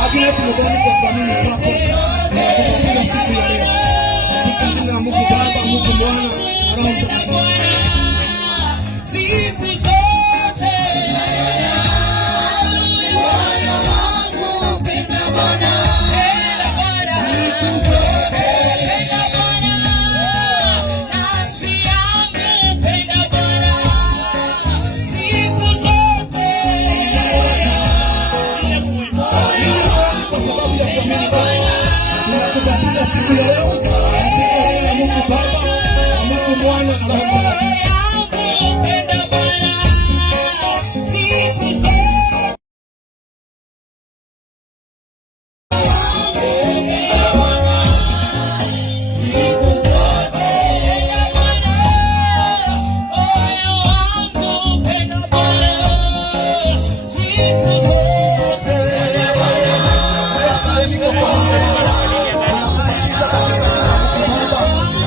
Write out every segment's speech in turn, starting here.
Hakuna simudani kwa kuamini kwako. Tunakupiga siku ya leo. Katika jina la Mungu Baba, Mungu Mwana, Roho Mtakatifu. Siku zote moyo wangu upenda Bwana. Siku zote upenda Bwana. Nafsi yangu upenda Bwana. Siku zote kwa sababu ya kuamini Bwana. Tunakubariki siku ya leo katika jina la Mungu Baba, Mungu Mwana, Roho Mtakatifu.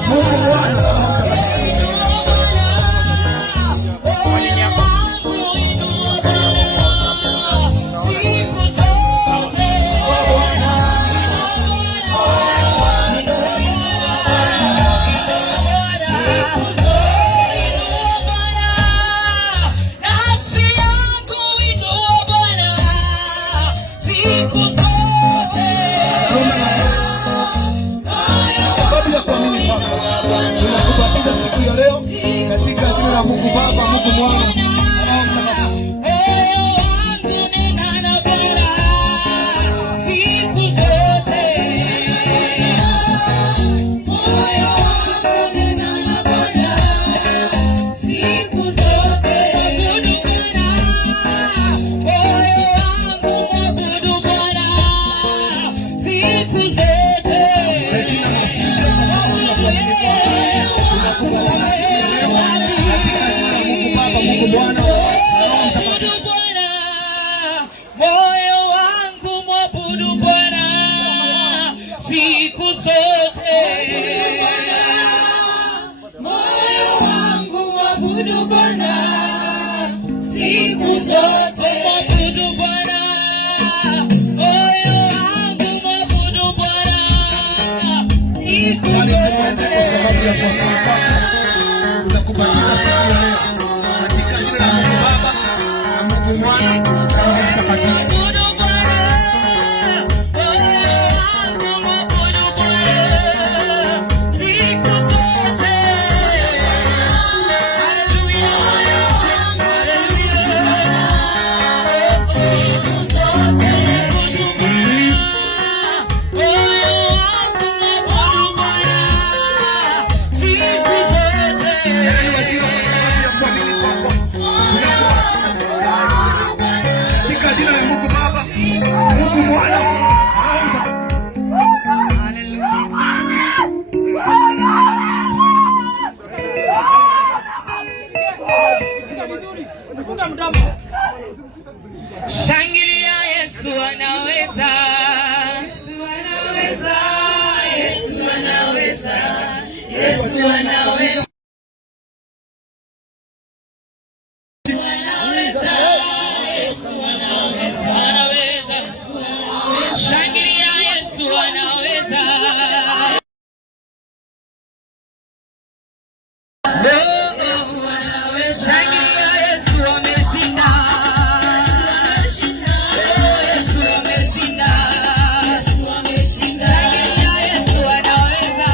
Mungu Baba, Mungu Mwana, Roho Mtakatifu. Siku zote moyo wangu unena na Bwana. Siku zote mwabudu Bwana. Moyo wangu mwabudu Bwana. Siku zote Mungu Bwana, moyo wangu mwabudu Bwana siku zote. Moyo wangu mwabudu Bwana siku zote. Mwabudu Bwana, moyo wangu mwabudu Bwana siku zote. Tunakubariki siku ya leo. Shangilia, Yesu anaweza. Yesu anaweza. Yesu anaweza. Yesu anaweza. Shangilia, Yesu anaweza. Shangilia, Yesu ameshinda. Yesu ameshinda. Shangilia, Yesu anaweza.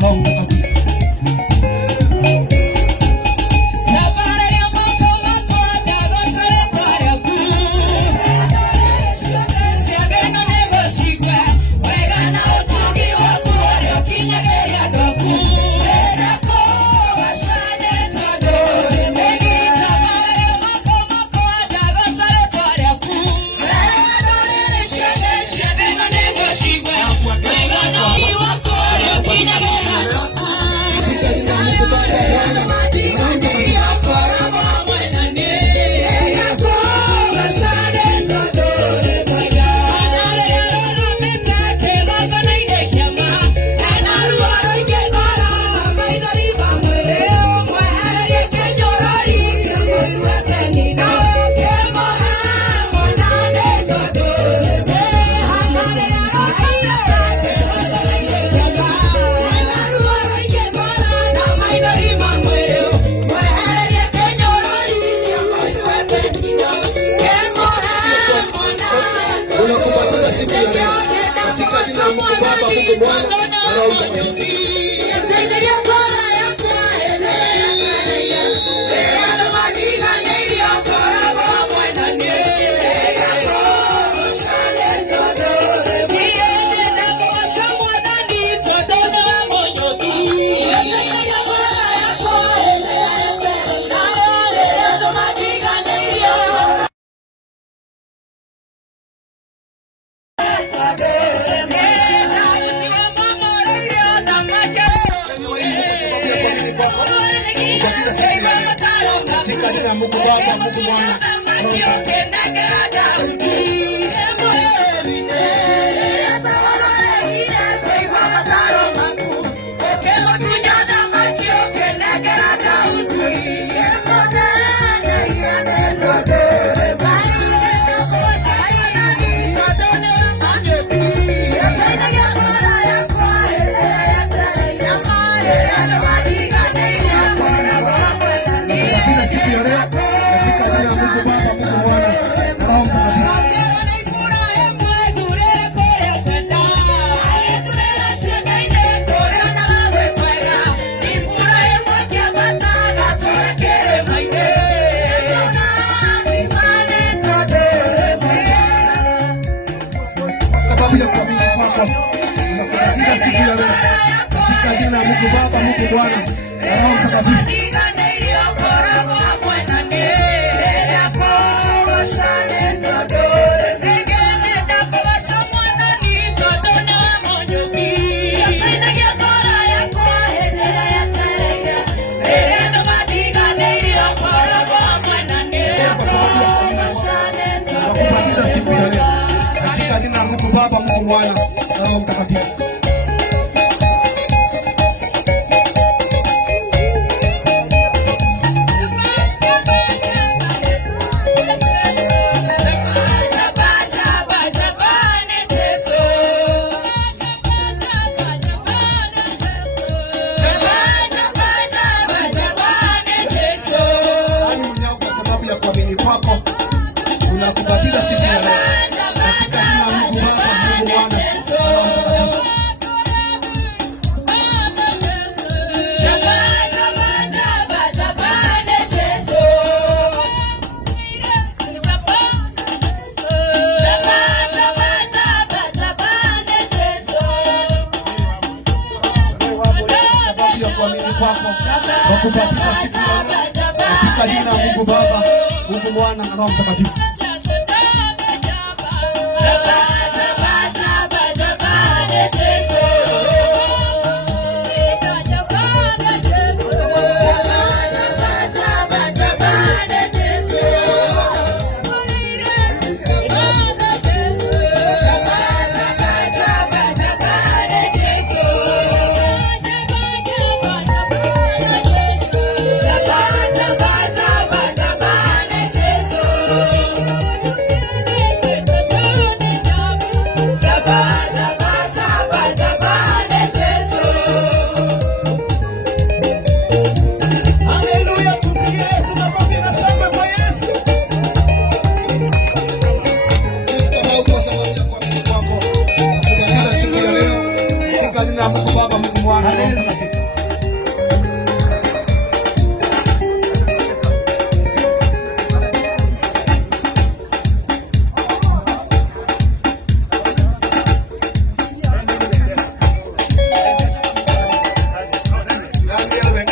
na Roho Mtakatifu. Katika jina la Mungu Baba, Mungu Mwana na Roho Mtakatifu. Katika jina la Mungu Baba, Mungu Mwana na Roho Mtakatifu. Katika siku ya leo, katika jina la Mungu Baba, Mungu Mwana na Roho Mtakatifu. Siku ya leo, katika jina la Mungu Baba, Mungu Mwana na Roho Mtakatifu. Tunakubariki siku ya leo katika jina la Mungu Baba, Mungu Mwana na Roho Mtakatifu.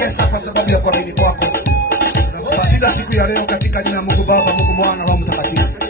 Pesa kwa sababu ya kuamini kwako. Nakubatiza siku ya leo katika jina la Mungu Baba, Mungu Mwana, Roho Mtakatifu.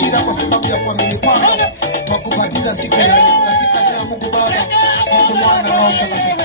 Shida kwa sababu ya kuamini kwako kwa kupatiza siku ya leo katika jina la Mungu Baba, Mungu Mwana na Roho Mtakatifu.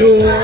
mundu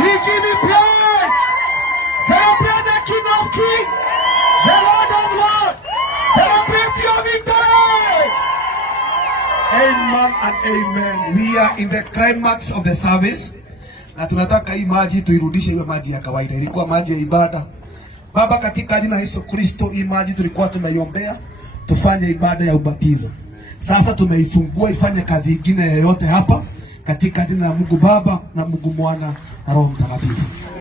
we give him praise. Celebrate the King of Kings, the Lord of Lords. Celebrate your victory. Amen and amen. We are in the climax of the service. Na tunataka hii maji tuirudishe iwe maji ya kawaida. Ilikuwa maji ya ibada. Baba, katika jina la Yesu Kristo, hii maji tulikuwa tumeiombea tufanye ibada ya ubatizo. Sasa tumeifungua ifanye kazi nyingine yoyote hapa katika jina la Mungu Baba na Mungu Mwana na Roho Mtakatifu.